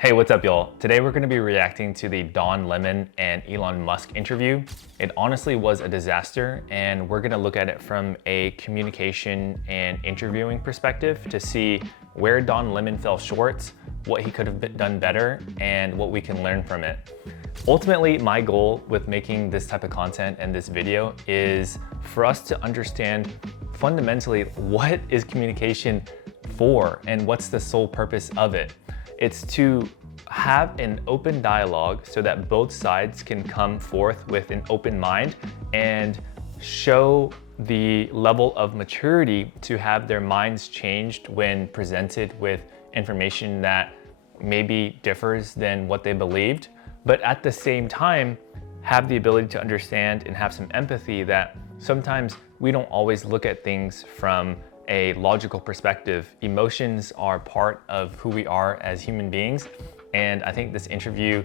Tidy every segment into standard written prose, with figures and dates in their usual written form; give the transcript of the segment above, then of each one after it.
Hey, what's up, y'all? Today we're going to be reacting to the Don Lemon and Elon Musk interview. It honestly was a disaster, and we're going to look at it from a communication and interviewing perspective to see where Don Lemon fell short, what he could have done better, and what we can learn from it. Ultimately, my goal with making this type of content and this video is for us to understand fundamentally what is communication for and what's the sole purpose of it. It's to have an open dialogue so that both sides can come forth with an open mind and show the level of maturity to have their minds changed when presented with information that maybe differs than what they believed, but at the same time, have the ability to understand and have some empathy that sometimes we don't always look at things from a logical perspective. Emotions are part of who we are as human beings. And I think this interview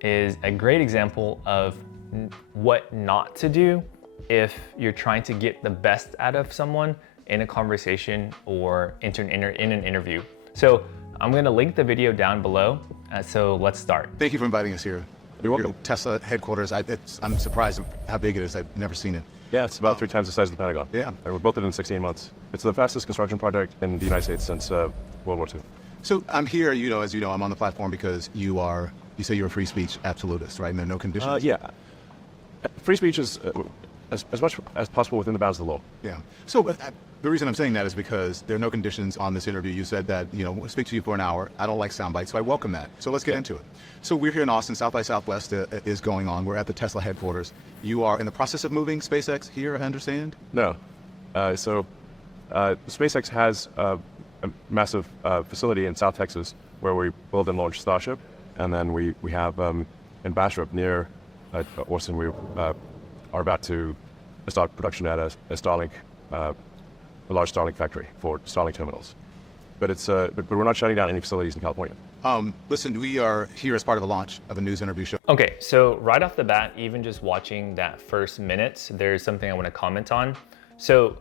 is a great example of what not to do if you're trying to get the best out of someone in a conversation or in an interview. So I'm gonna link the video down below. So let's start. Thank you for inviting us here. You're welcome. Tesla headquarters. I'm surprised how big it is. I've never seen it. Yeah, it's about 3 times the size of the Pentagon. Yeah. And we built it in 16 months. It's the fastest construction project in the United States since World War II. So I'm here, as you know, I'm on the platform because you say you're a free speech absolutist, right? And there are no conditions. Yeah. Free speech is as much as possible within the bounds of the law. Yeah. So the reason I'm saying that is because there are no conditions on this interview. You said that, we'll speak to you for an hour. I don't like sound bites, so I welcome that. So let's get into it. So we're here in Austin. South by Southwest is going on. We're at the Tesla headquarters. You are in the process of moving SpaceX here, I understand? No. SpaceX has a massive facility in South Texas where we build and launch Starship. And then we have in Bastrop near Austin, we are about to start production at a Starlink, a large Starlink factory for Starlink terminals. But we're not shutting down any facilities in California. Listen, we are here as part of the launch of a news interview show. Okay, so right off the bat, even just watching that first minute, there's something I want to comment on. So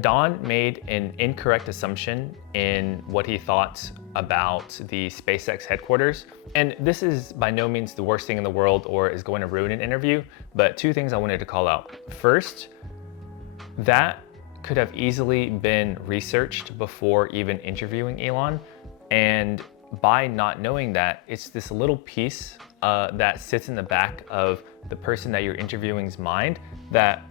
Don made an incorrect assumption in what he thought about the SpaceX headquarters. And this is by no means the worst thing in the world or is going to ruin an interview, but 2 things I wanted to call out. First, that could have easily been researched before even interviewing Elon. And by not knowing that, it's this little piece that sits in the back of the person that you're interviewing's mind that,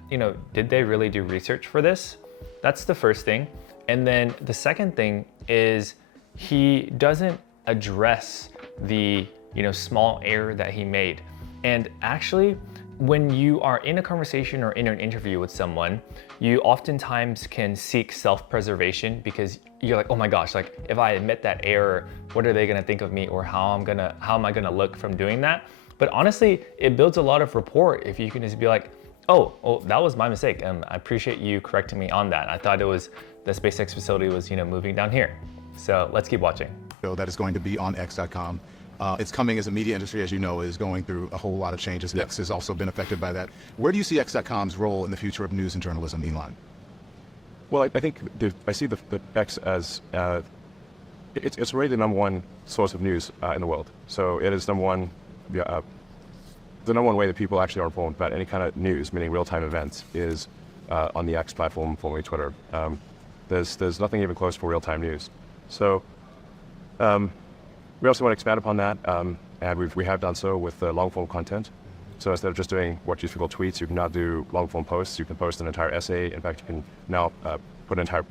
did they really do research for this? That's the first thing. And then the second thing is he doesn't address the, small error that he made. And actually, when you are in a conversation or in an interview with someone, you oftentimes can seek self-preservation because you're like, oh my gosh, like if I admit that error, what are they gonna think of me, or how am I gonna look from doing that? But honestly, it builds a lot of rapport if you can just be like, oh, that was my mistake. I appreciate you correcting me on that. I thought it was the SpaceX facility was, moving down here. So let's keep watching. That is going to be on X.com. It's coming as a media industry, as you know, is going through a whole lot of changes. Yeah. X has also been affected by that. Where do you see X.com's role in the future of news and journalism, Elon? Well, I think I see the X as it's already the #1 source of news in the world. So it is the number one way that people actually are informed about any kind of news, meaning real-time events, is on the X platform, formerly Twitter. There's nothing even close for real-time news. So we also want to expand upon that, and we have done so with long-form content. So instead of just doing what used to be called tweets, you can now do long-form posts. You can post an entire essay. In fact, you can now post an entire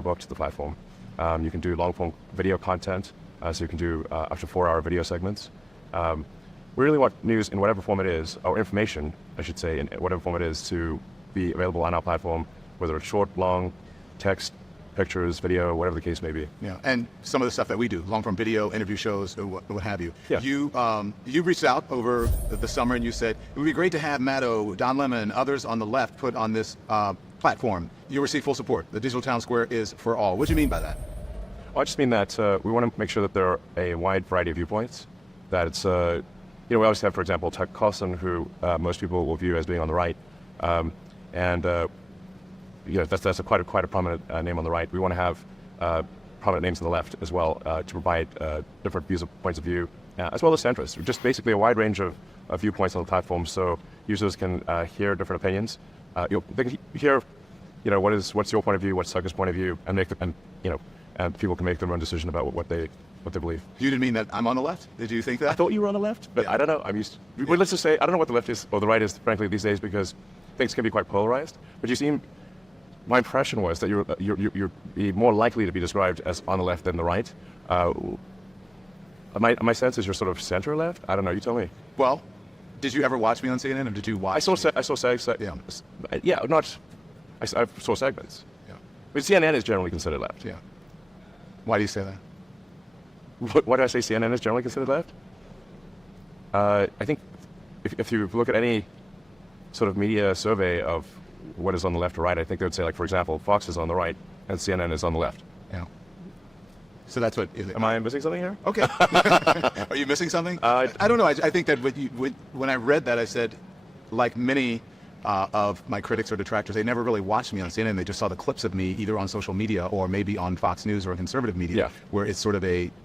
book to the platform. You can do long-form video content, so you can do up to 4-hour video segments. We really want news in whatever form it is, or information, I should say, in whatever form it is, to be available on our platform, whether it's short, long, text, pictures, video, whatever the case may be. Yeah, and some of the stuff that we do, long-form video, interview shows, what have you. Yeah. You reached out over the summer and you said, it would be great to have Maddo, Don Lemon, others on the left put on this platform. You received full support. The digital town square is for all. What do you mean by that? Well, I just mean that we want to make sure that there are a wide variety of viewpoints, that it's, we always have, for example, Tucker Carlson, who most people will view as being on the right, that's quite a prominent name on the right. We want to have prominent names on the left as well to provide different points of view, as well as centrists. Just basically a wide range of viewpoints on the platform, so users can hear different opinions. They can hear, what's your point of view, what's Tucker's point of view, and people can make their own decision about what they believe. You didn't mean that I'm on the left? Did you think that? I thought you were on the left, but I don't know. Well, let's just say I don't know what the left is or the right is, frankly, these days, because things can be quite polarized. But my impression was that you're more likely to be described as on the left than the right. My sense is you're sort of center left. I don't know. You tell me. Well, did you ever watch me on CNN, or did you watch? I saw segments. I saw segments. Yeah. But CNN is generally considered left. Yeah. Why do you say that? Why do I say CNN is generally considered left? I think if you look at any sort of media survey of what is on the left or right, I think they would say, like, for example, Fox is on the right and CNN is on the left. Yeah. So that's what. Am I missing something here? Okay. Are you missing something? I don't know. I think that when I read that, I said, like many of my critics or detractors, they never really watched me on CNN. They just saw the clips of me either on social media or maybe on Fox News or conservative media, where it's sort of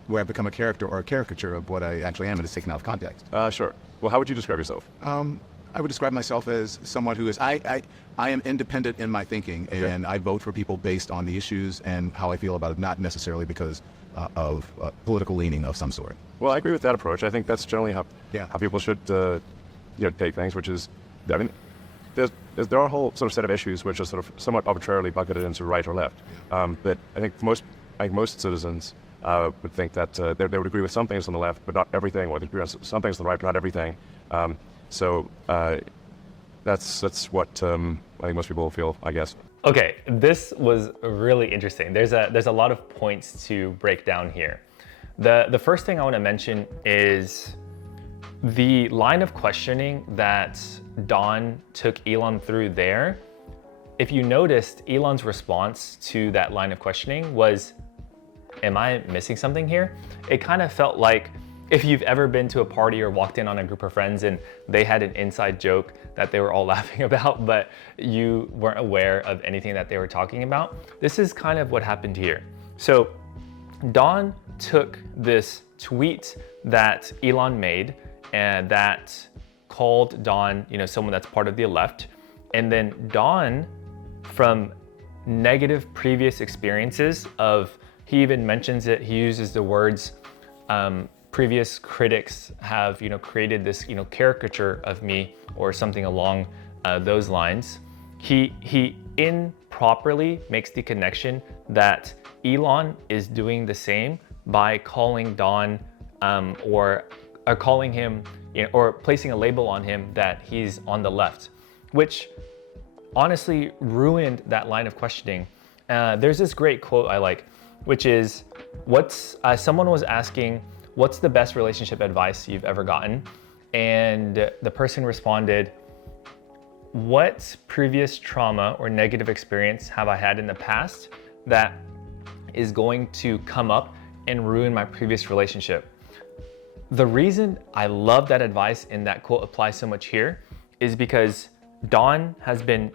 where I've become a character or a caricature of what I actually am, and it's taken out of context. Sure. Well, how would you describe yourself? I would describe myself as someone who is, I am independent in my thinking, and I vote for people based on the issues and how I feel about it, not necessarily because of political leaning of some sort. Well, I agree with that approach. I think that's generally how people should take things, which is, I mean, there are a whole sort of set of issues which are sort of somewhat arbitrarily bucketed into right or left. But I think most citizens would think that they would agree with some things on the left, but not everything, or they agree on some things on the right, but not everything. So that's what I think most people feel, I guess. Okay, this was really interesting. There's a lot of points to break down here. The first thing I want to mention is the line of questioning that Don took Elon through there. If you noticed, Elon's response to that line of questioning was, am I missing something here? It kind of felt like if you've ever been to a party or walked in on a group of friends and they had an inside joke that they were all laughing about, but you weren't aware of anything that they were talking about. This is kind of what happened here. So Don took this tweet that Elon made and that called Don, someone that's part of the left. And then Don, from negative previous experiences he even mentions it, he uses the words, previous critics have, created this, caricature of me or something along those lines. He improperly makes the connection that Elon is doing the same by calling Don or calling him, or placing a label on him that he's on the left, which honestly ruined that line of questioning. There's this great quote I like, which is, someone was asking, what's the best relationship advice you've ever gotten? And the person responded, what previous trauma or negative experience have I had in the past that is going to come up and ruin my previous relationship? The reason I love that advice and that quote applies so much here is because Don has been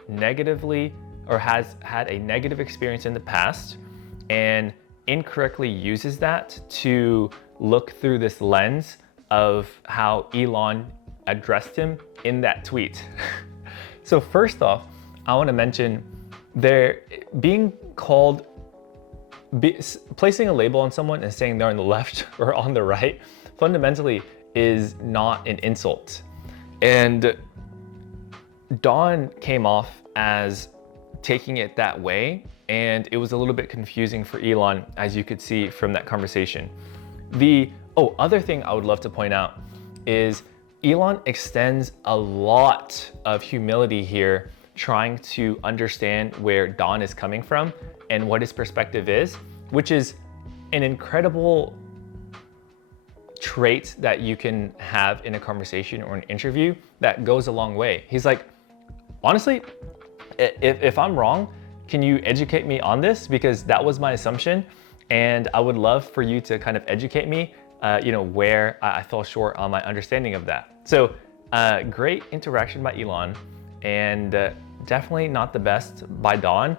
has had a negative experience in the past and incorrectly uses that to look through this lens of how Elon addressed him in that tweet. So first off, I want to mention placing a label on someone and saying they're on the left or on the right fundamentally is not an insult. And Don came off as taking it that way, and it was a little bit confusing for Elon, as you could see from that conversation. The other thing I would love to point out is Elon extends a lot of humility here, trying to understand where Don is coming from and what his perspective is, which is an incredible trait that you can have in a conversation or an interview that goes a long way. He's like, honestly, if I'm wrong, can you educate me on this? Because that was my assumption, and I would love for you to kind of educate me, where I fell short on my understanding of that. So great interaction by Elon, and definitely not the best by Don.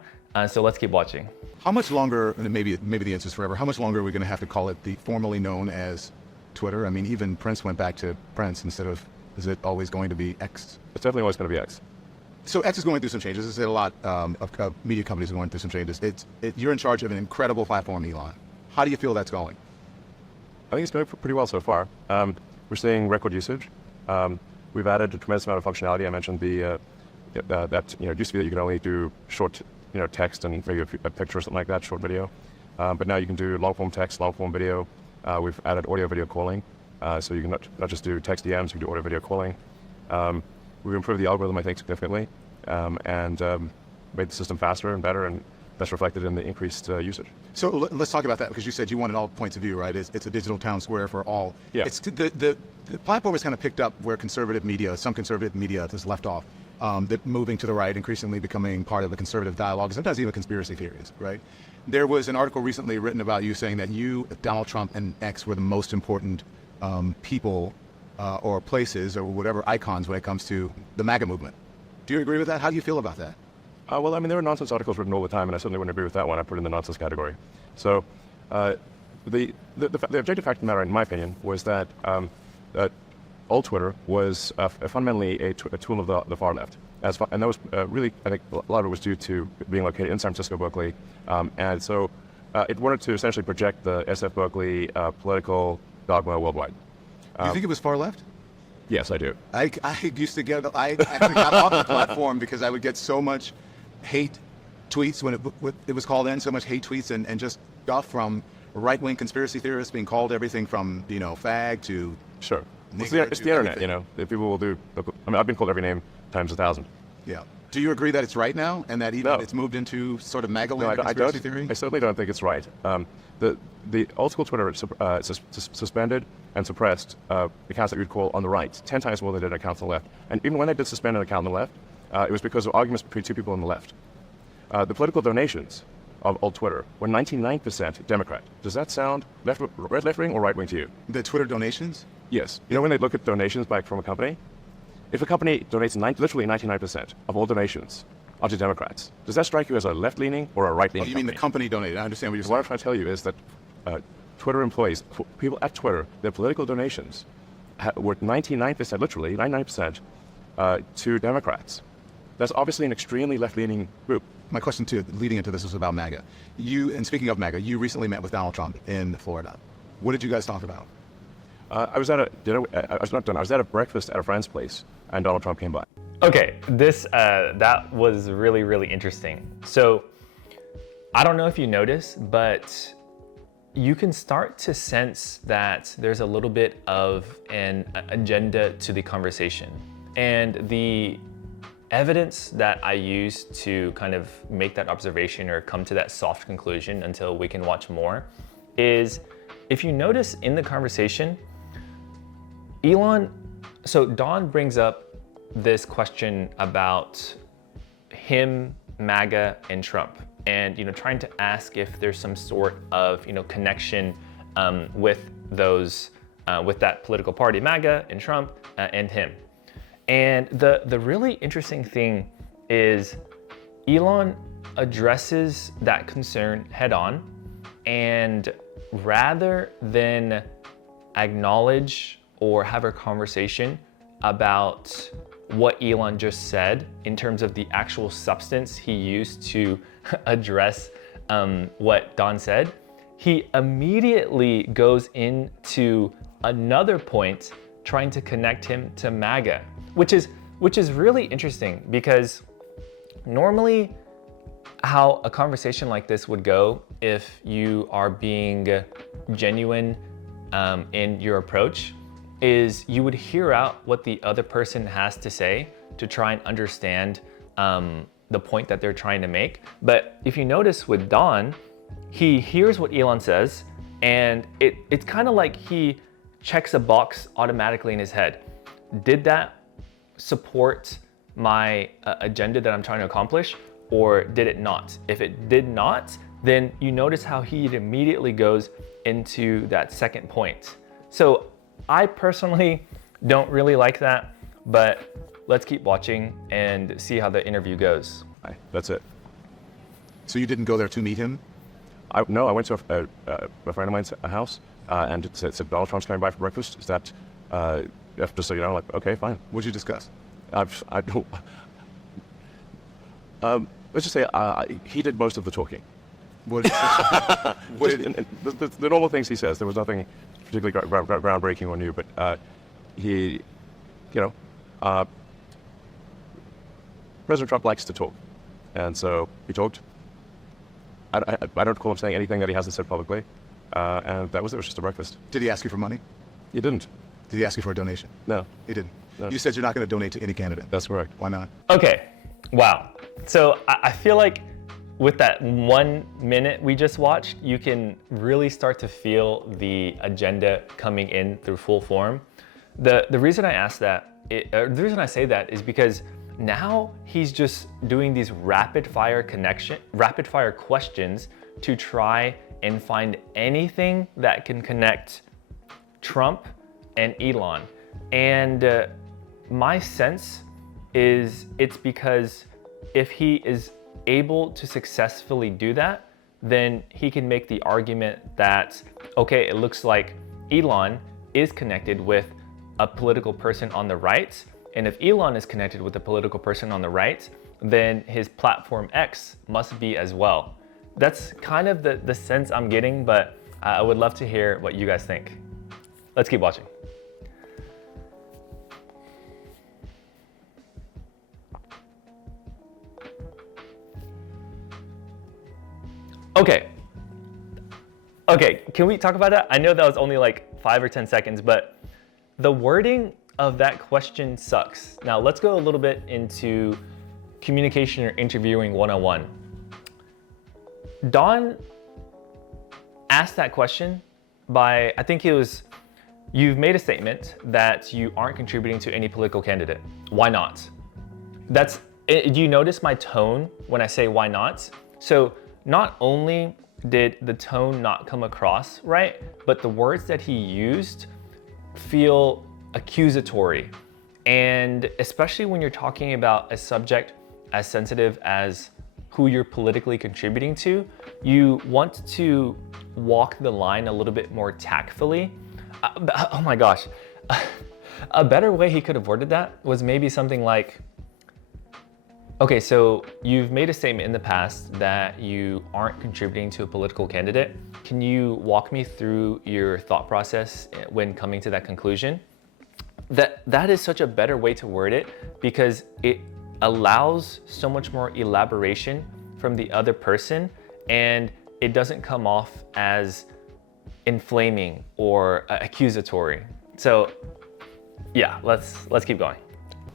So let's keep watching. How much longer, and maybe the answer is forever, how much longer are we going to have to call it the formerly known as Twitter? I mean, even Prince went back to Prince instead of, is it always going to be X? It's definitely always going to be X. So X is going through some changes. There's a lot of media companies are going through some changes. You're in charge of an incredible platform, Elon. How do you feel that's going? I think it's going pretty well so far. We're seeing record usage. We've added a tremendous amount of functionality. I mentioned that it used to be that you could only do short text and maybe a picture or something like that, short video. But now you can do long form text, long form video. We've added audio video calling, so you can not just do text DMs, you can do audio video calling. We've improved the algorithm, I think, significantly, and made the system faster and better, and that's reflected in the increased usage. So let's talk about that, because you said you wanted all points of view, right? It's a digital town square for all. Yeah. It's the platform has kind of picked up where some conservative media has left off. That moving to the right, increasingly becoming part of the conservative dialogue, sometimes even conspiracy theories, right? There was an article recently written about you saying that you, Donald Trump, and X were the most important people or places or whatever icons when it comes to the MAGA movement. Do you agree with that? How do you feel about that? Well, I mean, there are nonsense articles written all the time, and I certainly wouldn't agree with that one. I put it in the nonsense category. So the objective fact of the matter, in my opinion, was that old Twitter was fundamentally a tool of the far left. And that was really, I think, a lot of it was due to being located in San Francisco, Berkeley. And so it wanted to essentially project the SF Berkeley political dogma worldwide. Do you think it was far left? Yes, I do. I used to I actually got off the platform because I would get so much hate tweets when it was called in, so much hate tweets and just stuff from right-wing conspiracy theorists being called everything from, fag to... Sure. It's the internet, that people will do. I mean, I've been called every name times 1,000. Yeah. Do you agree that it's right now, and that even it's moved into sort of MAGA land conspiracy theory? I certainly don't think it's right. The old school Twitter suspended and suppressed accounts that you'd call on the right 10 times more than they did accounts on the left. And even when they did suspend an account on the left, it was because of arguments between two people on the left. The political donations of old Twitter were 99% Democrat. Does that sound left-wing or right-wing to you? The Twitter donations? Yes. When they look at donations from a company, if a company donates literally 99% of all donations are to Democrats, does that strike you as a left-leaning or a right-leaning You mean the company donated? I understand what you're saying. What I'm trying to tell you is that Twitter employees, people at Twitter, their political donations were 99%, literally 99%, to Democrats. That's obviously an extremely left-leaning group. My question too, leading into this, was about MAGA. And speaking of MAGA, you recently met with Donald Trump in Florida. What did you guys talk about? I was at a dinner. I was at a breakfast at a friend's place, and Donald Trump came by. Okay, that was really, really interesting. So I don't know if you noticed, but you can start to sense that there's a little bit of an agenda to the conversation. And the evidence that I use to kind of make that observation or come to that soft conclusion until we can watch more is, if you notice in the conversation, Don brings up this question about him, MAGA, and Trump, and trying to ask if there's some sort of connection with that political party, MAGA and Trump and him. And the really interesting thing is Elon addresses that concern head on, and rather than acknowledge or have a conversation about what Elon just said in terms of the actual substance he used to address what Don said, he immediately goes into another point trying to connect him to MAGA, which is really interesting, because normally how a conversation like this would go, if you are being genuine in your approach, is you would hear out what the other person has to say to try and understand the point that they're trying to make. But if you notice with Don, he hears what Elon says, and it's kind of like he checks a box automatically in his head. Did that support my agenda that I'm trying to accomplish, or did it not? If it did not, then you notice how he immediately goes into that second point. So I personally don't really like that, but let's keep watching and see how the interview goes. That's it. So you didn't go there to meet him? No, I went to a friend of mine's house and it said Donald Trump's coming by for breakfast. Is that, just so you know, like, okay, fine. What'd you discuss? Let's just say he did most of the talking. What did, The normal things he says. There was nothing particularly groundbreaking or new, but he, President Trump likes to talk, and so he talked. I don't recall him saying anything that he hasn't said publicly, and that was it. It was just a breakfast. did he ask you for money? He didn't. Did he ask you for a donation? No, He didn't. No. You said you're not going to donate to any candidate. that's correct. Why not? Okay, wow. So I feel like with that 1 minute we just watched, you can really start to feel the agenda coming in through full form. The reason I ask that, the reason I say that is because now he's just doing these rapid fire questions to try and find anything that can connect Trump and Elon. And my sense is it's because if he is able to successfully do that, then he can make the argument that, okay, it looks like Elon is connected with a political person on the right. And if Elon is connected with a political person on the right, then his platform X must be as well. That's kind of the sense I'm getting, but I would love to hear what you guys think. Let's keep watching. Okay, can we talk about that? I know that was only like 5 or 10 seconds, but the wording of that question sucks. Now let's go a little bit into communication or interviewing 101. Don asked that question by, I think it was, you've made a statement that you aren't contributing to any political candidate. Why not? Do you notice my tone when I say why not? So not only did the tone not come across right, but the words that he used feel accusatory. And especially when you're talking about a subject as sensitive as who you're politically contributing to, you want to walk the line a little bit more tactfully. Oh my gosh. A better way he could have worded that was maybe something like, okay, so you've made a statement in the past that you aren't contributing to a political candidate. Can you walk me through your thought process when coming to that conclusion? That is such a better way to word it because it allows so much more elaboration from the other person and it doesn't come off as inflaming or accusatory. So yeah, let's keep going.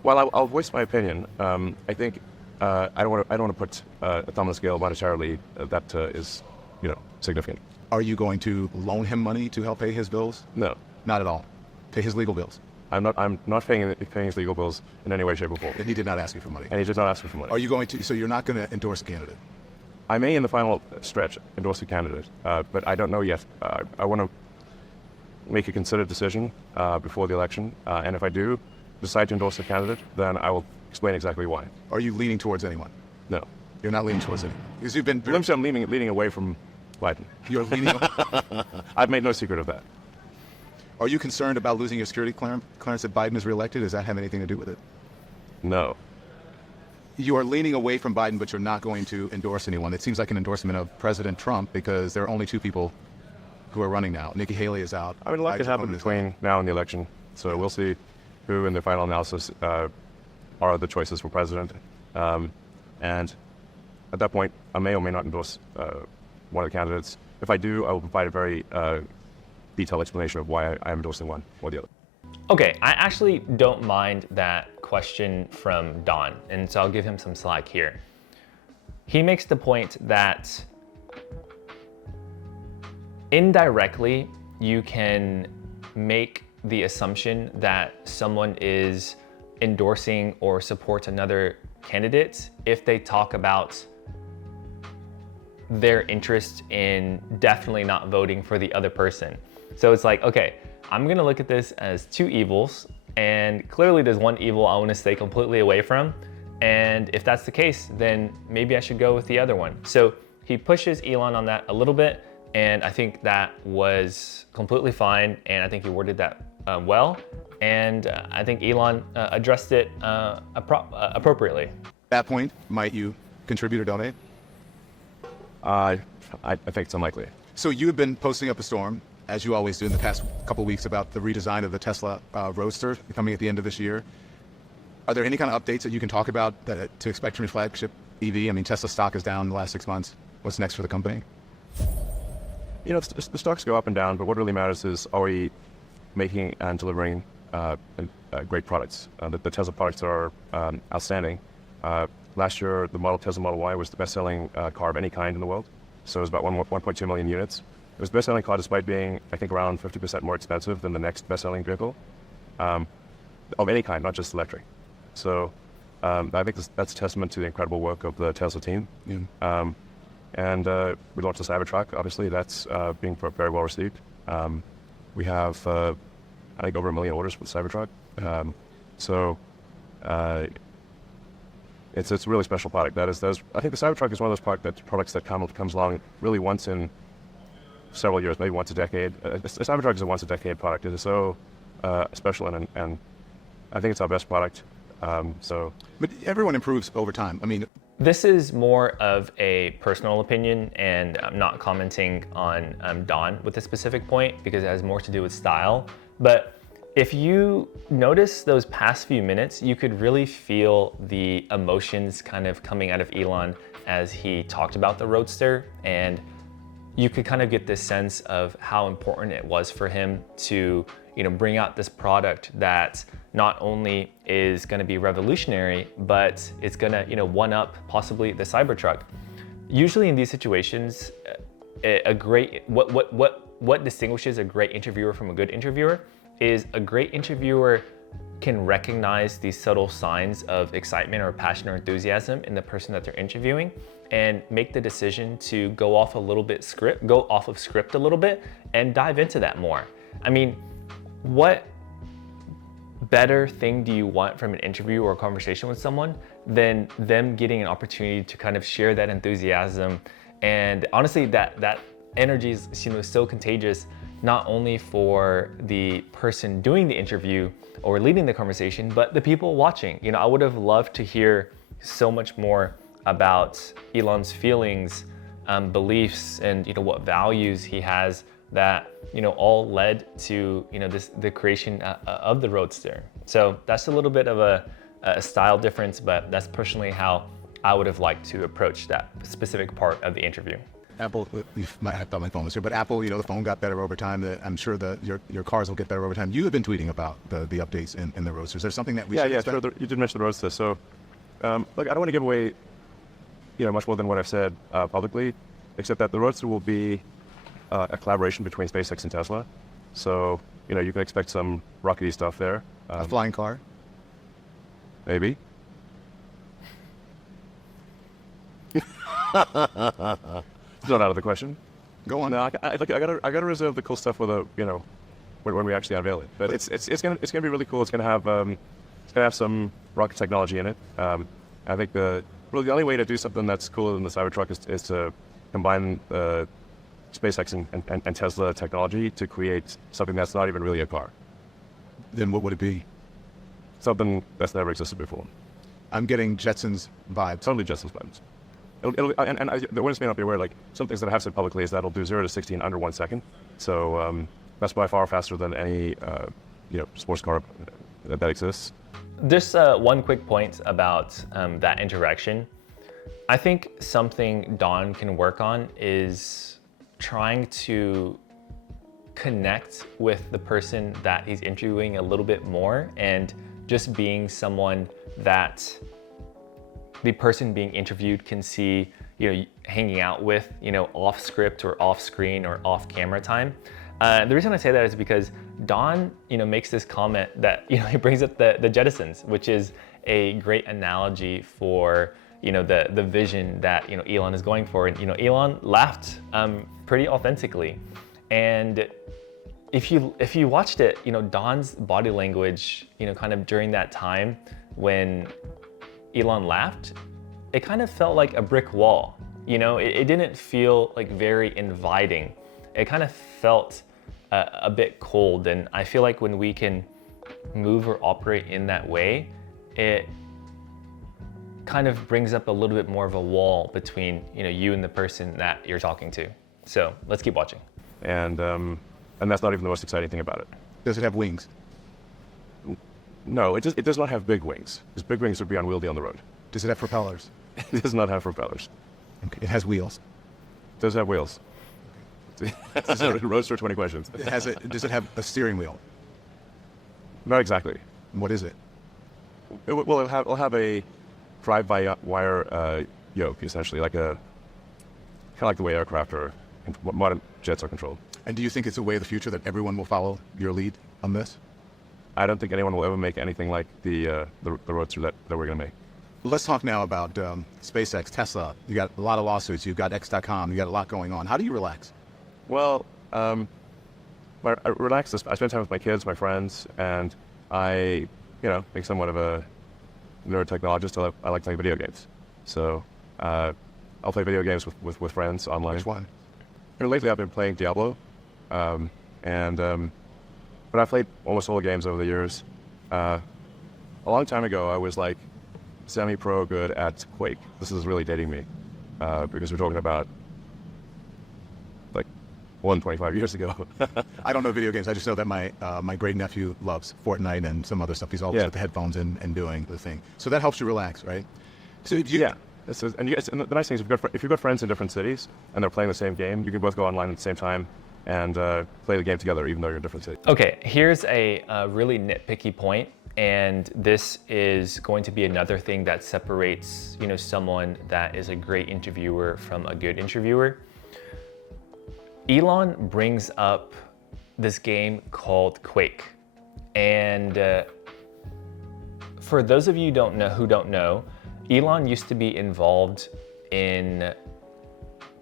Well, I'll voice my opinion. I think I don't want to put a thumb on the scale monetarily that is, significant. Are you going to loan him money to help pay his bills? No, Not at all. Pay his legal bills. I'm not paying his legal bills in any way, shape, or form. And he did not ask you for money. And he did not ask me for money. Are you going to, so you're not going to endorse a candidate? I may, in the final stretch, endorse a candidate, but I don't know yet. I want to make a considered decision before the election, and if I do decide to endorse a candidate, then I will explain exactly why. Are you leaning towards anyone? No. You're not leaning towards anyone. Because you've been, Let me say I'm leaning away from Biden. you're leaning, I've made no secret of that. are you concerned about losing your security clearance if Biden is reelected? Does that have anything to do with it? No. You are leaning away from Biden, but you're not going to endorse anyone. It seems like an endorsement of President Trump because there are only two people who are running now. Nikki Haley is out. I mean, a lot could happen between now and the election, so we'll see who in the final analysis are the choices for president. And at that point, I may or may not endorse one of the candidates. If I do, I will provide a very detailed explanation of why I am endorsing one or the other. Okay, I actually don't mind that question from Don, and so I'll give him some slack here. He makes the point that indirectly, you can make the assumption that someone is endorsing or supports another candidate if they talk about their interest in definitely not voting for the other person. So it's like, okay, I'm gonna look at this as two evils, and clearly there's one evil I wanna stay completely away from, And if that's the case, then maybe I should go with the other one. So he pushes Elon on that a little bit, and I think that was completely fine, and I think he worded that well, and I think Elon addressed it appropriately. At that point, might you contribute or donate? I think it's unlikely. So you have been posting up a storm, as you always do in the past couple of weeks, about the redesign of the Tesla Roadster coming at the end of this year. Are there any kind of updates that you can talk about to expect from your flagship EV? I mean, Tesla stock is down in the last 6 months. What's next for the company? You know, the stocks go up and down, but what really matters is, are we making and delivering great products? The Tesla products are outstanding. Last year, the Tesla Model Y was the best-selling car of any kind in the world. So it was about 1.2 million units. It was the best-selling car despite being, I think, around 50% more expensive than the next best-selling vehicle of any kind, not just electric. So I think that's a testament to the incredible work of the Tesla team. Yeah. And we launched the Cybertruck. Obviously, that's being very well received. We have, I think, over 1 million orders for the Cybertruck. It's a really special product. I think the Cybertruck is one of those products that comes along really once in several years, maybe once a decade. The Cybertruck is a once-a-decade product. It is so special, and I think it's our best product. But everyone improves over time. I mean, This is more of a personal opinion, and I'm not commenting on Don with a specific point because it has more to do with style. But if you notice those past few minutes, you could really feel the emotions kind of coming out of Elon as he talked about the Roadster, and you could kind of get this sense of how important it was for him to, bring out this product that not only is going to be revolutionary, but it's going to, one up possibly the Cybertruck. Usually in these situations, what distinguishes a great interviewer from a good interviewer is a great interviewer can recognize these subtle signs of excitement or passion or enthusiasm in the person that they're interviewing and make the decision to go off of script a little bit and dive into that more. I mean, what better thing do you want from an interview or a conversation with someone than them getting an opportunity to kind of share that enthusiasm? And honestly, that energy is so contagious, not only for the person doing the interview or leading the conversation, but the people watching. I would have loved to hear so much more about Elon's feelings, beliefs, and what values he has that all led to the creation of the Roadster. So that's a little bit of a style difference, but that's personally how I would have liked to approach that specific part of the interview. Apple, I thought my phone was here, but Apple, the phone got better over time. I'm sure your cars will get better over time. You have been tweeting about the updates in the Roadster. Is there something that we should expect? Sure. You did mention the Roadster. So, look, I don't want to give away, much more than what I've said publicly, except that the Roadster will be a collaboration between SpaceX and Tesla. So, you can expect some rockety stuff there. A flying car? Maybe. It's not out of the question. Go on. No, I gotta reserve the cool stuff for when we actually unveil it. But it's gonna be really cool. It's gonna have some rocket technology in it. I think the only way to do something that's cooler than the Cybertruck is to combine SpaceX and Tesla technology to create something that's not even really a car. Then what would it be? Something that's never existed before. I'm getting Jetsons vibes. Totally Jetsons vibes. The ones may not be aware, like some things that I have said publicly is that it'll do 0 to 60 in under 1 second. So that's by far faster than any sports car that exists. Just one quick point about that interaction. I think something Don can work on is trying to connect with the person that he's interviewing a little bit more, and just being someone that the person being interviewed can see, hanging out with, off script or off screen or off camera time. The reason I say that is because Don, makes this comment that, he brings up the Jetsons, which is a great analogy for, the vision that, Elon is going for. And, Elon laughed pretty authentically. And if you watched it, Don's body language, kind of during that time when Elon laughed, it kind of felt like a brick wall. You know, it didn't feel like very inviting. It kind of felt a bit cold. And I feel like when we can move or operate in that way, it kind of brings up a little bit more of a wall between, you know, you and the person that you're talking to. So let's keep watching. And that's not even the most exciting thing about it. Does it have wings? No, it does not have big wings, because big wings would be unwieldy on the road. Does it have propellers? It does not have propellers. Okay. It has wheels. It does have wheels. That's a roadster 20 questions. Does it have a steering wheel? Not exactly. What is it? It'll have a drive-by-wire yoke, essentially, kind of like the way aircraft or modern jets are controlled. And do you think it's a way of the future that everyone will follow your lead on this? I don't think anyone will ever make anything like the roadster that we're going to make. Let's talk now about SpaceX, Tesla. You got a lot of lawsuits. You've got X.com. You got a lot going on. How do you relax? Well, I relax. I spend time with my kids, my friends, and I, make somewhat of a nerd technologist. I like playing video games. So I'll play video games with friends online. Which one? Lately, I've been playing Diablo, but I've played almost all the games over the years. A long time ago, I was like semi-pro good at Quake. This is really dating me because we're talking about like 25 years ago. I don't know video games. I just know that my great nephew loves Fortnite and some other stuff. He's always with the headphones and doing the thing. So that helps you relax, right? So and the nice thing is if you've got friends in different cities and they're playing the same game, you can both go online at the same time and play the game together, even though you're in different cities. Okay, here's a really nitpicky point, and this is going to be another thing that separates, someone that is a great interviewer from a good interviewer. Elon brings up this game called Quake, and for those of you who don't know, Elon used to be involved in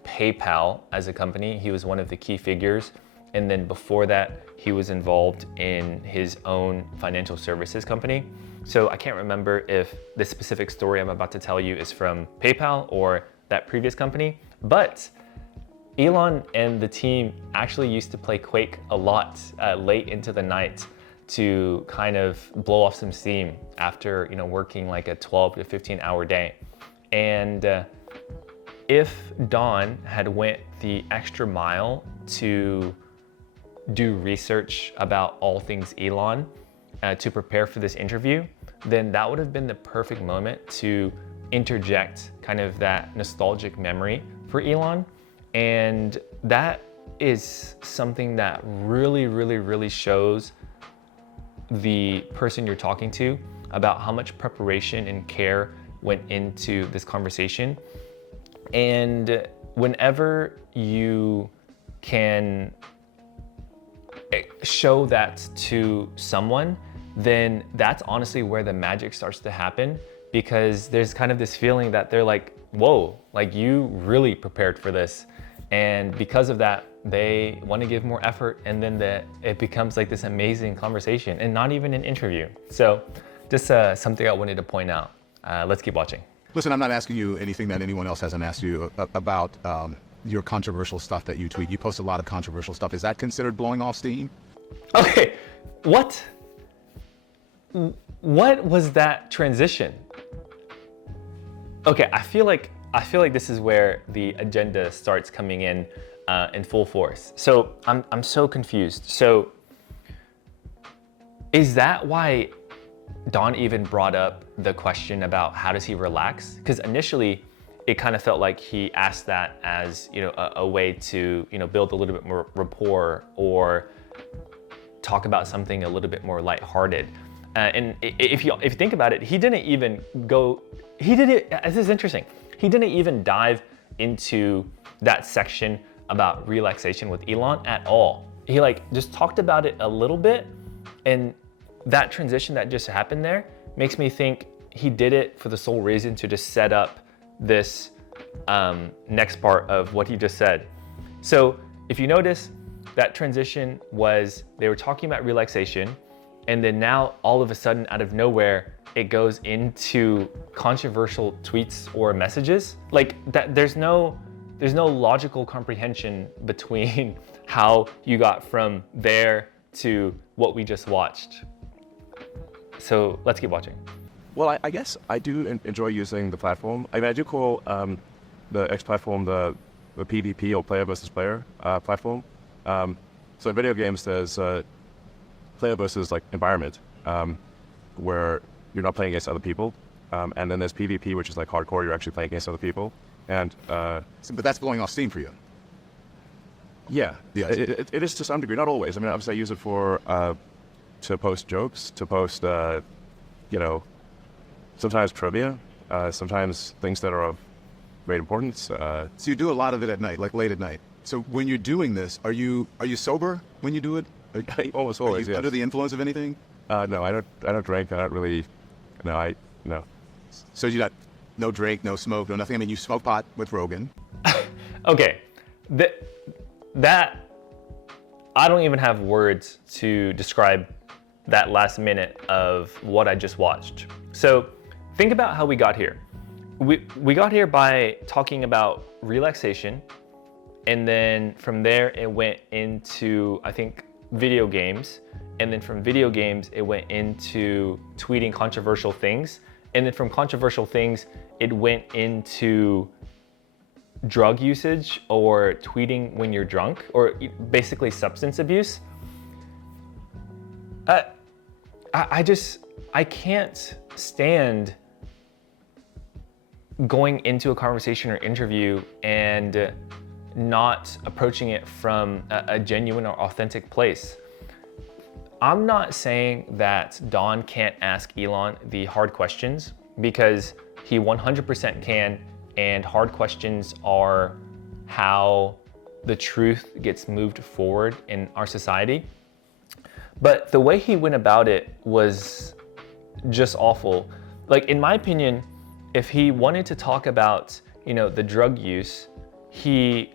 PayPal as a company. He was one of the key figures. And then before that, he was involved in his own financial services company. So I can't remember if the specific story I'm about to tell you is from PayPal or that previous company, but Elon and the team actually used to play Quake a lot late into the night to kind of blow off some steam after working like a 12 to 15 hour day. And if Don had went the extra mile to do research about all things Elon to prepare for this interview, then that would have been the perfect moment to interject kind of that nostalgic memory for Elon. And that is something that really, really, really shows the person you're talking to about how much preparation and care went into this conversation. And whenever you can show that to someone, then that's honestly where the magic starts to happen, because there's kind of this feeling that they're like, whoa, like you really prepared for this. And because of that, they want to give more effort, and then it becomes like this amazing conversation and not even an interview. So just something I wanted to point out. Let's keep watching. Listen, I'm not asking you anything that anyone else hasn't asked you about your controversial stuff that you tweet. You post a lot of controversial stuff. Is that considered blowing off steam? Okay, what was that transition? Okay, I feel like this is where the agenda starts coming in full force. So I'm so confused. So is that why Don even brought up the question about how does he relax? Because initially it kind of felt like he asked that as a way to build a little bit more rapport or talk about something a little bit more lighthearted. And if you think about it, he didn't even go. This is interesting. He didn't even dive into that section about relaxation with Elon at all. He just talked about it a little bit, and that transition that just happened there makes me think he did it for the sole reason to just set up this next part of what he just said. So if you notice, that transition was, they were talking about relaxation, And then now all of a sudden out of nowhere, it goes into controversial tweets or messages. Like that, there's no logical comprehension between how you got from there to what we just watched. So let's keep watching. Well, I guess I do enjoy using the platform. I mean, I do call the X platform the PvP, or player versus player platform. So in video games, there's player versus like environment, where you're not playing against other people, and then there's PvP, which is like hardcore. You're actually playing against other people, and But that's blowing off steam for you. yeah, Yes. it is to some degree, not always. I mean, obviously I use it for to post jokes, to post sometimes trivia, sometimes things that are of great importance. So you do a lot of it at night, like late at night. So when you're doing this, are you sober when you do it? Almost Are always, you yes. under the influence of anything? No, I don't drink. I don't really. No. So you got no drink, no smoke, no nothing. I mean, you smoke pot with Rogan. Okay, that I don't even have words to describe that last minute of what I just watched. So think about how we got here. We got here by talking about relaxation, and then from there it went into, I think, video games, and then from video games it went into tweeting controversial things, and then from controversial things it went into drug usage or tweeting when you're drunk, or basically substance abuse. I can't stand going into a conversation or interview and not approaching it from a genuine or authentic place. I'm not saying that Don can't ask Elon the hard questions, because he 100% can, and hard questions are how the truth gets moved forward in our society. But the way he went about it was just awful. Like, in my opinion, if he wanted to talk about, the drug use, he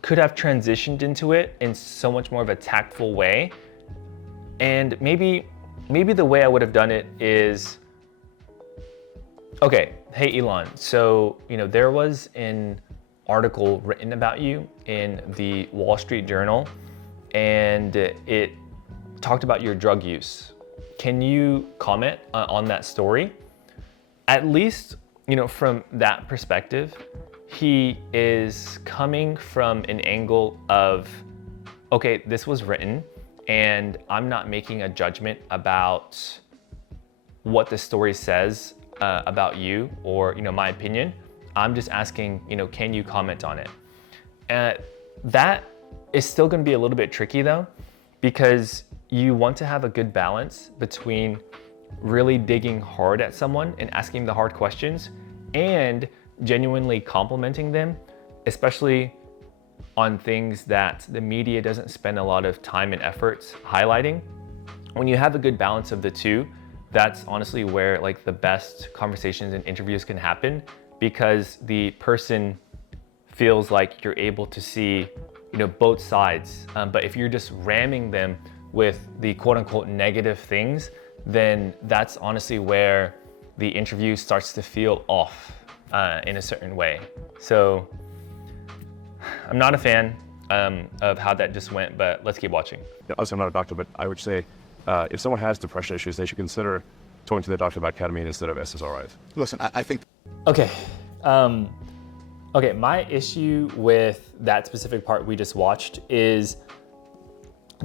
could have transitioned into it in so much more of a tactful way. And maybe the way I would have done it is, okay, hey Elon, so there was an article written about you in the Wall Street Journal, and it talked about your drug use. Can you comment on that story? At least, from that perspective, he is coming from an angle of, okay, this was written, and I'm not making a judgment about what the story says about you, or my opinion. I'm just asking, can you comment on it? That is still going to be a little bit tricky though, because you want to have a good balance between really digging hard at someone and asking the hard questions, and genuinely complimenting them, especially on things that the media doesn't spend a lot of time and efforts highlighting. When you have a good balance of the two, that's honestly where like the best conversations and interviews can happen, because the person feels like you're able to see, both sides. But if you're just ramming them with the quote unquote negative things, then that's honestly where the interview starts to feel off in a certain way. So I'm not a fan of how that just went, but let's keep watching. Obviously, I'm not a doctor, but I would say if someone has depression issues, they should consider talking to their doctor about ketamine instead of SSRIs. Listen, I think Okay. Okay, my issue with that specific part we just watched is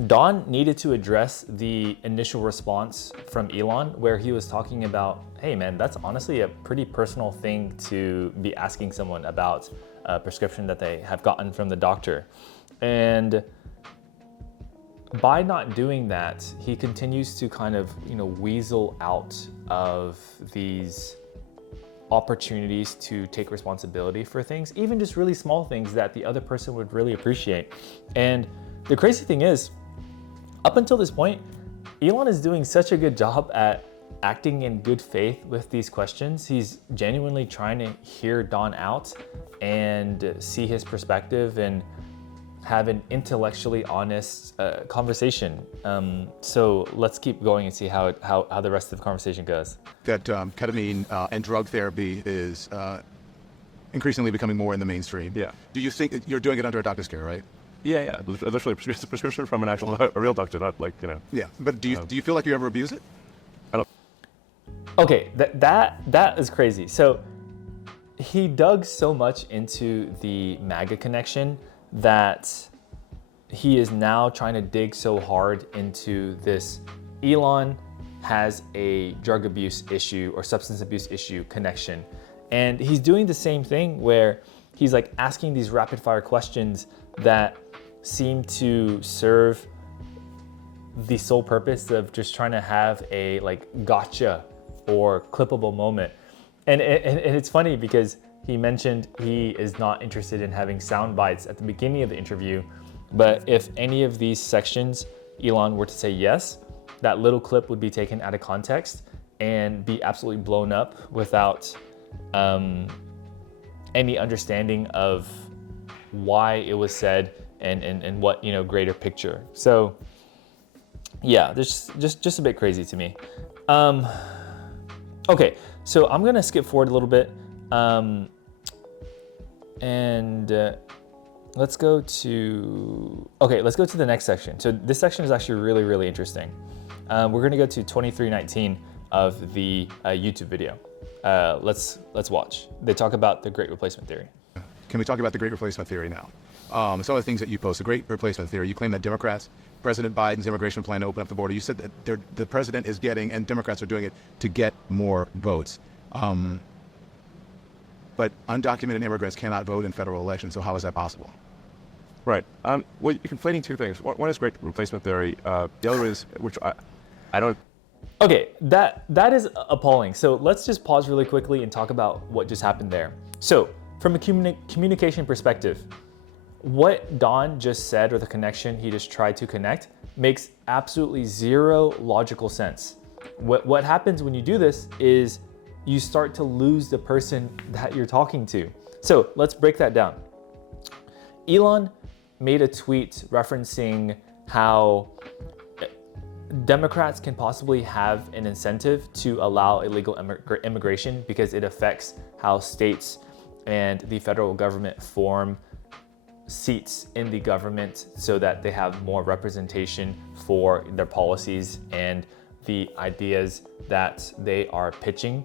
Don needed to address the initial response from Elon, where he was talking about, hey man, that's honestly a pretty personal thing to be asking someone about a prescription that they have gotten from the doctor. And by not doing that, he continues to kind of, weasel out of these opportunities to take responsibility for things, even just really small things that the other person would really appreciate. And the crazy thing is, up until this point, Elon is doing such a good job at acting in good faith with these questions. He's genuinely trying to hear Don out and see his perspective and have an intellectually honest conversation. So let's keep going and see how the rest of the conversation goes. That ketamine and drug therapy is increasingly becoming more in the mainstream. Yeah. Do you think you're doing it under a doctor's care, right? Yeah. Literally a prescription from a real doctor, not like, Yeah. But do you feel like you ever abuse it? I don't. Okay, that is crazy. So he dug so much into the MAGA connection that he is now trying to dig so hard into this. Elon has a drug abuse issue or substance abuse issue connection. And he's doing the same thing where he's like asking these rapid fire questions that seem to serve the sole purpose of just trying to have a like gotcha or clippable moment. And it's funny because he mentioned he is not interested in having sound bites at the beginning of the interview, but if any of these sections Elon were to say yes, that little clip would be taken out of context and be absolutely blown up without any understanding of why it was said and what greater picture. So yeah, this just a bit crazy to me. Okay, so I'm gonna skip forward a little bit. Let's go to the next section. So this section is actually really, really interesting. We're gonna go to 23:19 of the YouTube video. Let's watch. They talk about the Great Replacement Theory. Can we talk about the Great Replacement Theory now? Some of the things that you post, the Great Replacement Theory, you claim that Democrats, President Biden's immigration plan to open up the border, you said that the president is getting, and Democrats are doing it to get more votes. But undocumented immigrants cannot vote in federal elections, so how is that possible? Right. Well, you're conflating two things. One is Great Replacement Theory. The other is, which I don't. Okay, that is appalling. So let's just pause really quickly and talk about what just happened there. So from a communication perspective, what Don just said, or the connection he just tried to connect, makes absolutely zero logical sense. What happens when you do this is you start to lose the person that you're talking to. So let's break that down. Elon made a tweet referencing how Democrats can possibly have an incentive to allow illegal immigration because it affects how states and the federal government form seats in the government so that they have more representation for their policies and the ideas that they are pitching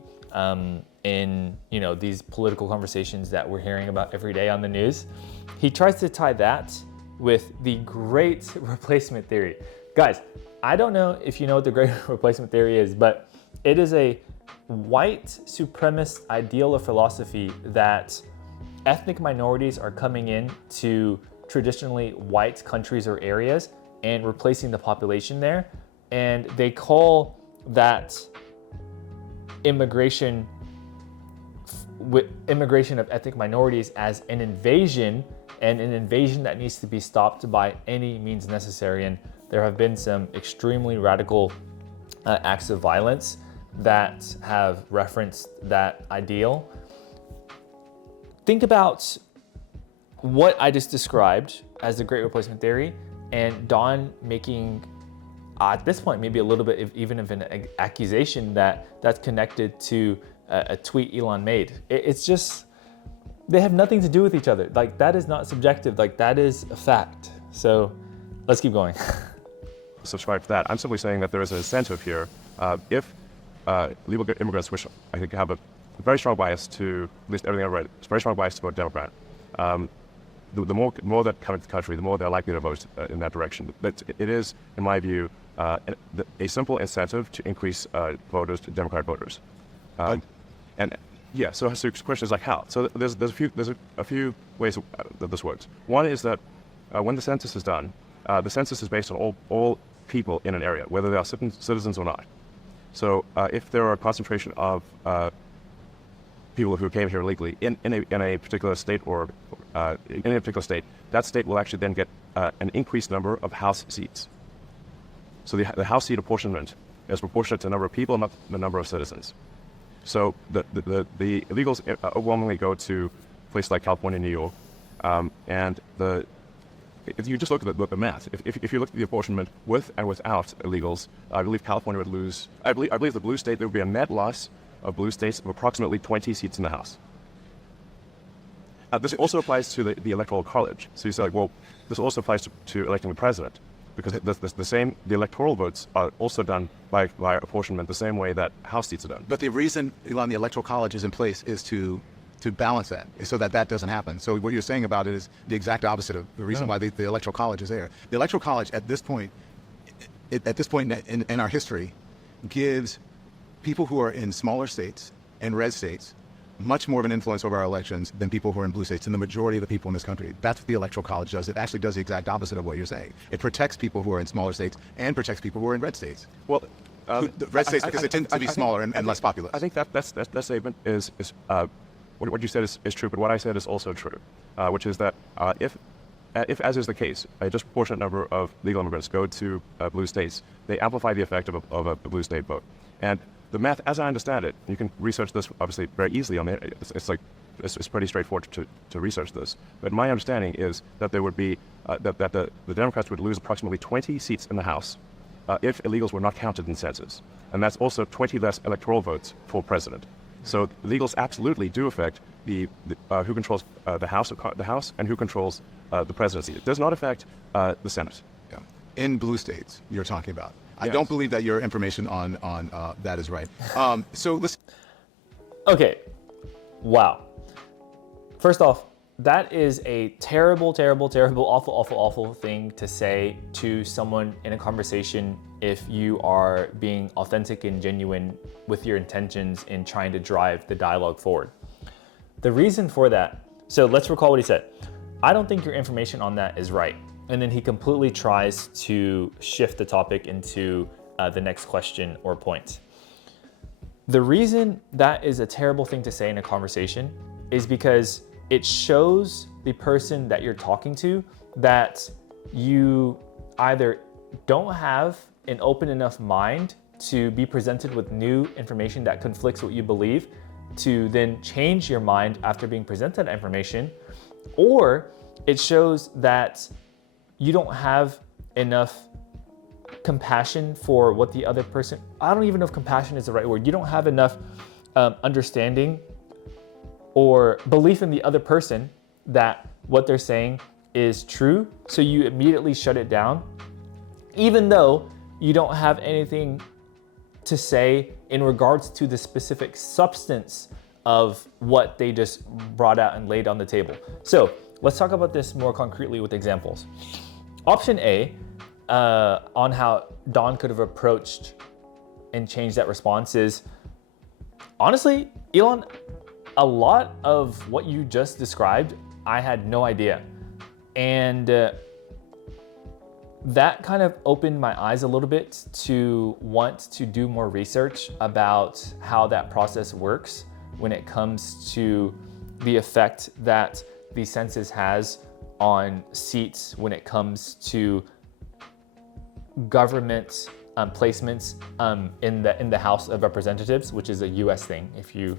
in these political conversations that we're hearing about every day on the news. He tries to tie that with the Great Replacement Theory. Guys, I don't know if you know what the Great Replacement Theory is, but it is a white supremacist ideal or philosophy that ethnic minorities are coming in to traditionally white countries or areas and replacing the population there. And they call that immigration of ethnic minorities as an invasion, and an invasion that needs to be stopped by any means necessary. And there have been some extremely radical acts of violence that have referenced that ideal. Think about what I just described as the Great Replacement Theory, and Don making, at this point, maybe a little bit of an accusation that's connected to a tweet Elon made. It's just, they have nothing to do with each other. Like, that is not subjective. Like, that is a fact. So let's keep going. Subscribe to that. I'm simply saying that there is an incentive here. If legal immigrants, which I think have a very strong bias to, at least everything I've read, it's a very strong bias to vote Democrat. The more that come into the country, the more they're likely to vote in that direction. But it is, in my view, a simple incentive to increase voters, to Democrat voters. And yeah, so the question is like how? So there's a few ways that this works. One is that when the census is done, the census is based on all people in an area, whether they are citizens or not. So if there are a concentration of people who came here illegally in a particular state or in a particular state, that state will actually then get an increased number of House seats. So the House seat apportionment is proportionate to the number of people, not the number of citizens. So the illegals overwhelmingly go to places like California, New York, and the if you just look at the math, if you look at the apportionment with and without illegals, I believe California would lose, I believe the blue state, there would be a net loss of blue states of approximately 20 seats in the House. This also applies to the Electoral College. So you say, like, well, this also applies to electing the president, because the electoral votes are also done by apportionment the same way that House seats are done. But the reason, Elon, the Electoral College is in place is to balance that, so that doesn't happen. So what you're saying about it is the exact opposite of the reason why the Electoral College is there. The Electoral College at this point in our history gives people who are in smaller states and red states much more of an influence over our elections than people who are in blue states, and the majority of the people in this country. That's what the Electoral College does. It actually does the exact opposite of what you're saying. It protects people who are in smaller states and protects people who are in red states. Well, the red states, because they tend to be smaller and less populous. I think that statement is what you said is true, but what I said is also true, which is that if as is the case, a disproportionate number of legal immigrants go to blue states, they amplify the effect of a blue state vote. And the math, as I understand it, you can research this obviously very easily on it. It's pretty straightforward to research this. But my understanding is that there would be that the Democrats would lose approximately 20 seats in the House if illegals were not counted in census, and that's also 20 less electoral votes for president. So illegals absolutely do affect the who controls the House and who controls the presidency. It does not affect the Senate. Yeah. In blue states, you're talking about. I Yes. don't believe that your information on that is right. So listen. Okay, wow. First off, that is a terrible, awful thing to say to someone in a conversation if you are being authentic and genuine with your intentions in trying to drive the dialogue forward. The reason for that, so let's recall what he said. I don't think your information on that is right. And then he completely tries to shift the topic into the next question or point. The reason that is a terrible thing to say in a conversation is because it shows the person that you're talking to that you either don't have an open enough mind to be presented with new information that conflicts what you believe, to then change your mind after being presented that information, or it shows that you don't have enough compassion for what the other person, I don't even know if compassion is the right word. You don't have enough understanding or belief in the other person that what they're saying is true. So you immediately shut it down, even though you don't have anything to say in regards to the specific substance of what they just brought out and laid on the table. So let's talk about this more concretely with examples. Option A, on how Don could have approached and changed that response is, honestly, Elon, a lot of what you just described, I had no idea. And that kind of opened my eyes a little bit to want to do more research about how that process works when it comes to the effect that the census has on seats when it comes to government placements in the House of Representatives, which is a US thing if you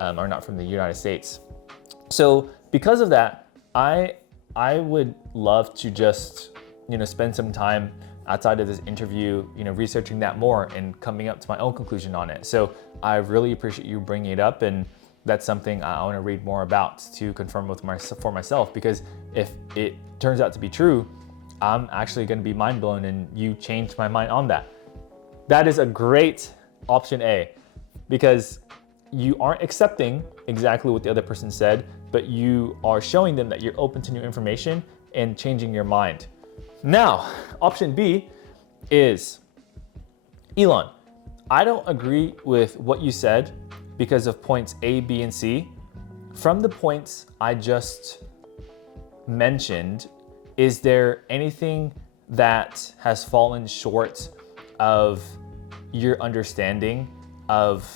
are not from the United States. So because of that, I would love to just spend some time outside of this interview, researching that more and coming up to my own conclusion on it. So I really appreciate you bringing it up, and that's something I want to read more about to confirm for myself, because if it turns out to be true, I'm actually going to be mind blown, and you changed my mind on that. That is a great option A, because you aren't accepting exactly what the other person said, but you are showing them that you're open to new information and changing your mind. Now, option B is, Elon, I don't agree with what you said because of points A, B, and C. From the points I just mentioned, is there anything that has fallen short of your understanding of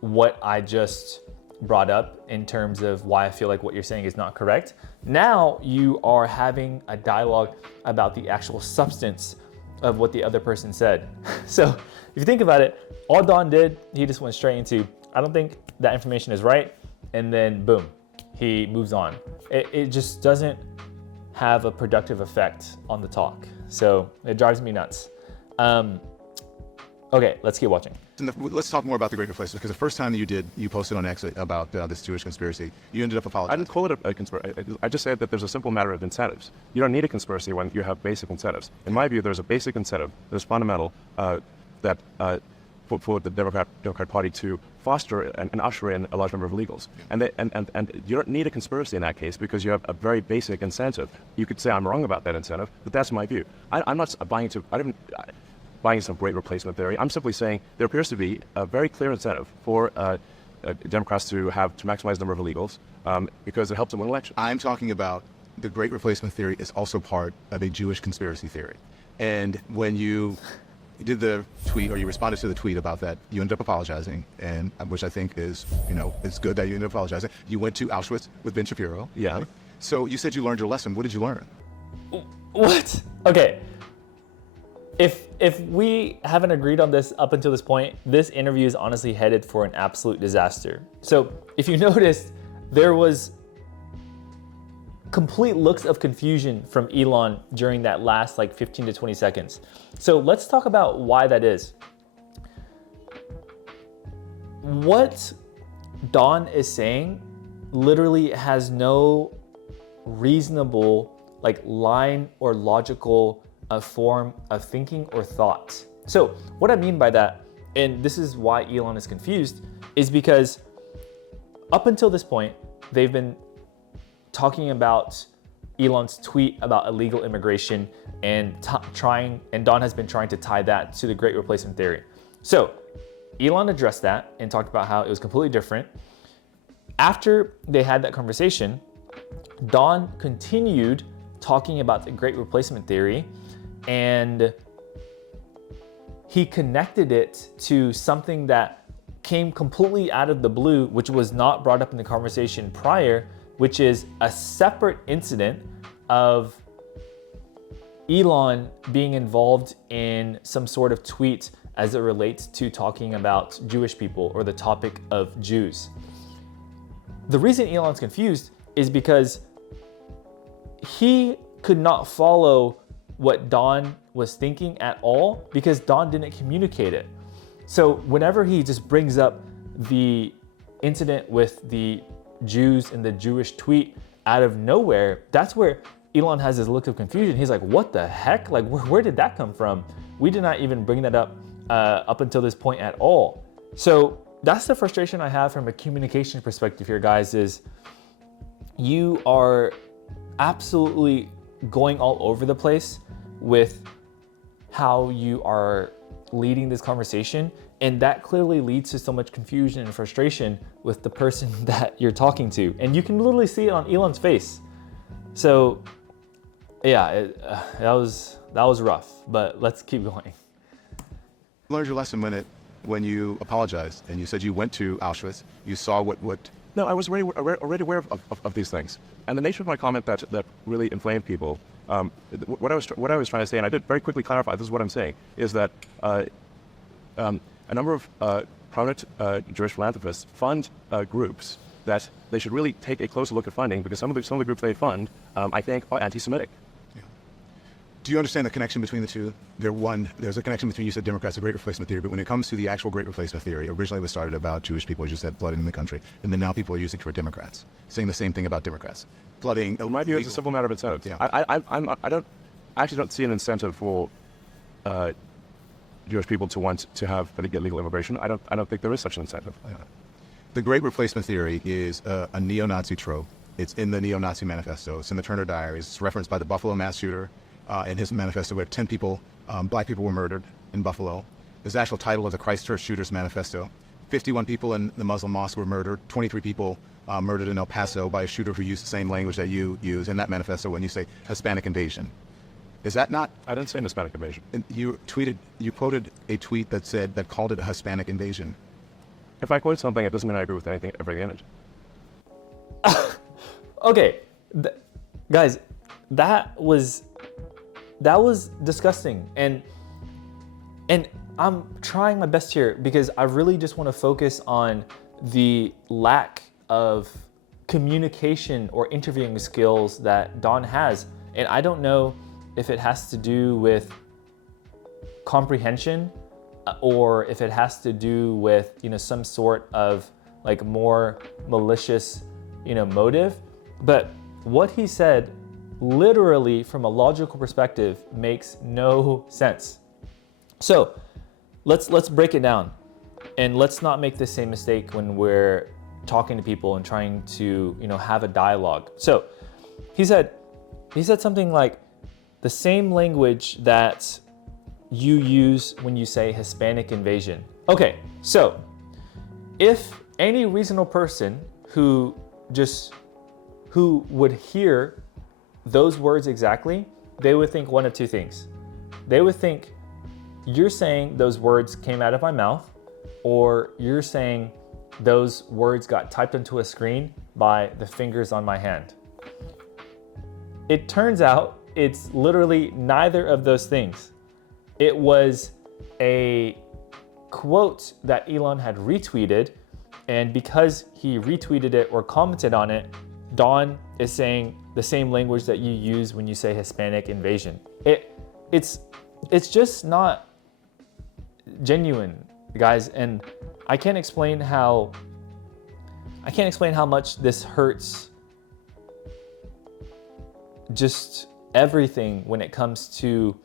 what I just brought up in terms of why I feel like what you're saying is not correct? Now you are having a dialogue about the actual substance of what the other person said. So if you think about it, all Don did, he just went straight into, I don't think that information is right, and then boom, he moves on. It just doesn't have a productive effect on the talk. So it drives me nuts. Okay, let's keep watching. Let's talk more about the Great Replacement, because the first time that you posted on X about this Jewish conspiracy, you ended up apologizing. I didn't call it a conspiracy. I just said that there's a simple matter of incentives. You don't need a conspiracy when you have basic incentives. In my view, there's a basic incentive that's fundamental that for the Democrat Party to foster and usher in a large number of illegals. And you don't need a conspiracy in that case because you have a very basic incentive. You could say I'm wrong about that incentive, but that's my view. I'm not buying some great replacement theory. I'm simply saying there appears to be a very clear incentive for Democrats to maximize the number of illegals because it helps them win elections. I'm talking about the Great Replacement theory is also part of a Jewish conspiracy theory. And when you did the tweet, or you responded to the tweet about that, you ended up apologizing, and which I think is, it's good that you ended up apologizing. You went to Auschwitz with Ben Shapiro. Yeah. Right? So you said you learned your lesson. What did you learn? What? Okay. If we haven't agreed on this up until this point, this interview is honestly headed for an absolute disaster. So if you noticed, there was complete looks of confusion from Elon during that last 15 to 20 seconds. So let's talk about why that is. What Don is saying literally has no reasonable line or logical form of thinking or thought. So what I mean by that, and this is why Elon is confused, is because up until this point, they've been talking about Elon's tweet about illegal immigration and Don has been trying to tie that to the Great Replacement theory. So Elon addressed that and talked about how it was completely different. After they had that conversation, Don continued talking about the Great Replacement theory, and he connected it to something that came completely out of the blue, which was not brought up in the conversation prior, which is a separate incident of Elon being involved in some sort of tweet as it relates to talking about Jewish people or the topic of Jews. The reason Elon's confused is because he could not follow what Don was thinking at all because Don didn't communicate it. So whenever he just brings up the incident with the Jews and the Jewish tweet out of nowhere, that's where Elon has this look of confusion. He's like, what the heck? Where did that come from? We did not even bring that up until this point at all. So that's the frustration I have from a communication perspective here, guys, is you are absolutely going all over the place with how you are leading this conversation, and that clearly leads to so much confusion and frustration with the person that you're talking to, and you can literally see it on Elon's face. So yeah, that was rough, but let's keep going. You learned your lesson when you apologized and you said you went to Auschwitz. You saw what. No, I was already aware of these things, and the nature of my comment that really inflamed people. What I was trying to say, and I did very quickly clarify, this is what I'm saying, is that a number of prominent Jewish philanthropists fund groups that they should really take a closer look at funding, because some of the groups they fund, I think, are anti-Semitic. Yeah. Do you understand the connection between the two? There's a connection between, you said Democrats, the Great Replacement theory, but when it comes to the actual Great Replacement theory, originally it was started about Jewish people, as you said, flooding in the country, and then now people are using it for Democrats, saying the same thing about Democrats. Flooding. In my view, it's a simple matter of incentives. Yeah. I actually don't see an incentive for Jewish people to want to get legal immigration. I don't think there is such an incentive. Yeah. The Great Replacement theory is a neo-Nazi trope. It's in the neo-Nazi manifesto. It's in the Turner Diaries. It's referenced by the Buffalo mass shooter in his manifesto, where 10 people, black people, were murdered in Buffalo. There's the actual title of the Christchurch shooters manifesto. 51 people in the Muslim mosque were murdered. 23 people murdered in El Paso by a shooter who used the same language that you use in that manifesto when you say Hispanic invasion. Is that not? I didn't say an Hispanic invasion. You quoted a tweet that called it a Hispanic invasion. If I quote something, it doesn't mean I agree with everything in it. Okay, guys, that was disgusting, and I'm trying my best here because I really just want to focus on the lack of communication or interviewing skills that Don has. And I don't know if it has to do with comprehension or if it has to do with, some sort of like more malicious, motive. But what he said literally from a logical perspective makes no sense. So let's break it down, and let's not make the same mistake when we're talking to people and trying to, have a dialogue. So he said something like the same language that you use when you say Hispanic invasion. Okay, so if any reasonable person who would hear those words exactly, they would think one of two things. They would think you're saying those words came out of my mouth, or you're saying those words got typed into a screen by the fingers on my hand. It turns out it's literally neither of those things. It was a quote that Elon had retweeted, and because he retweeted it or commented on it, Don is saying the same language that you use when you say Hispanic invasion. It's just not genuine, guys, and I can't explain how much this hurts just everything when it comes to,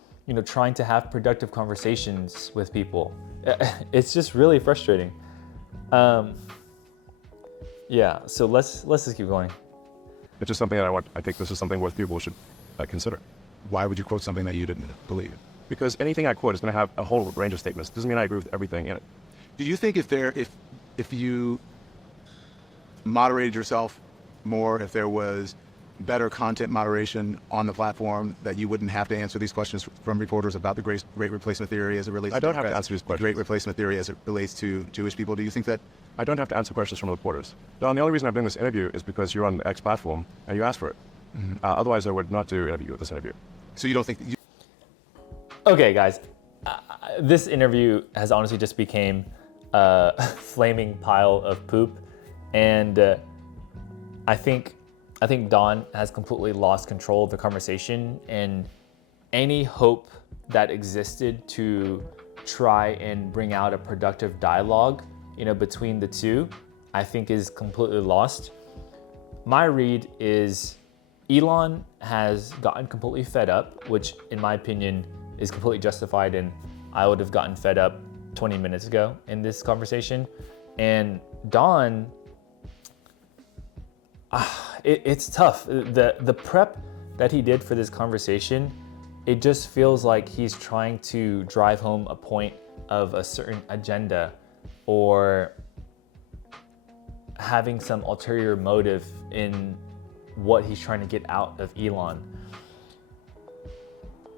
trying to have productive conversations with people. It's just really frustrating. Yeah, so let's just keep going. It's just something that I think this is something worth people should consider. Why would you quote something that you didn't believe? Because anything I quote is going to have a whole range of statements. Doesn't mean I agree with everything in it. Do you think if you moderated yourself more, if there was better content moderation on the platform, that you wouldn't have to answer these questions from reporters about the great replacement theory as it relates I don't have to answer these questions. Great replacement theory as it relates to Jewish people? Do you think that? I don't have to answer questions from reporters. Don, the only reason I'm doing this interview is because you're on the X platform and you asked for it. Mm-hmm. Otherwise, I would not do this interview. So you don't think? Okay, guys, this interview has honestly just became a flaming pile of poop, and I think Don has completely lost control of the conversation, and any hope that existed to try and bring out a productive dialogue, between the two, I think is completely lost. My read is Elon has gotten completely fed up, which in my opinion is completely justified, and I would have gotten fed up 20 minutes ago in this conversation. And Don, it's tough. The prep that he did for this conversation, it just feels like he's trying to drive home a point of a certain agenda, or having some ulterior motive in what he's trying to get out of Elon.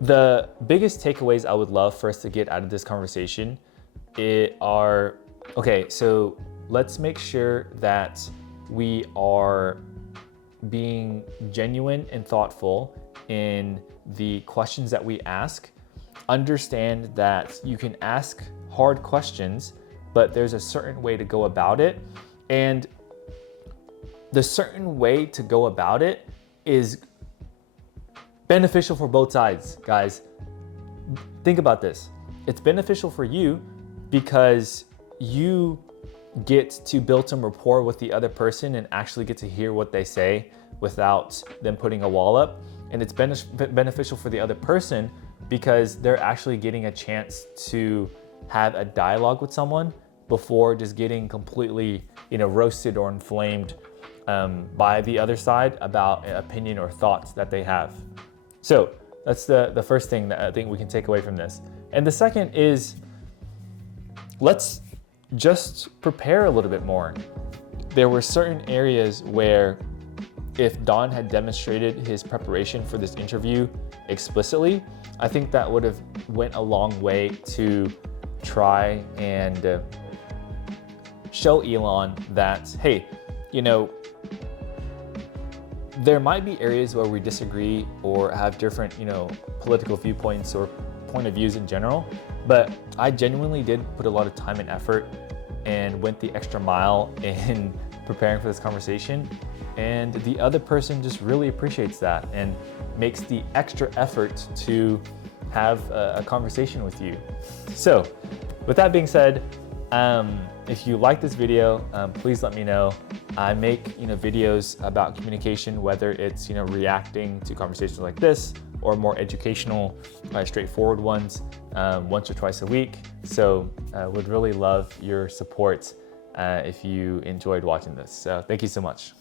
The biggest takeaways I would love for us to get out of this conversation are, okay, so let's make sure that we are being genuine and thoughtful in the questions that we ask. Understand that you can ask hard questions, but there's a certain way to go about it. And the certain way to go about it is beneficial for both sides, guys. Think about this. It's beneficial for you because you get to build some rapport with the other person and actually get to hear what they say without them putting a wall up. And it's beneficial for the other person because they're actually getting a chance to have a dialogue with someone before just getting completely, roasted or inflamed by the other side about an opinion or thoughts that they have. So that's the first thing that I think we can take away from this. And the second is, let's just prepare a little bit more. There were certain areas where if Don had demonstrated his preparation for this interview explicitly, I think that would have went a long way to try and show Elon that, hey, there might be areas where we disagree or have different, political viewpoints or point of views in general, but I genuinely did put a lot of time and effort and went the extra mile in preparing for this conversation. And the other person just really appreciates that. And makes the extra effort to have a conversation with you. So with that being said, if you like this video, please let me know. I make videos about communication, whether it's reacting to conversations like this or more educational, straightforward ones, once or twice a week. So would really love your support if you enjoyed watching this. So thank you so much.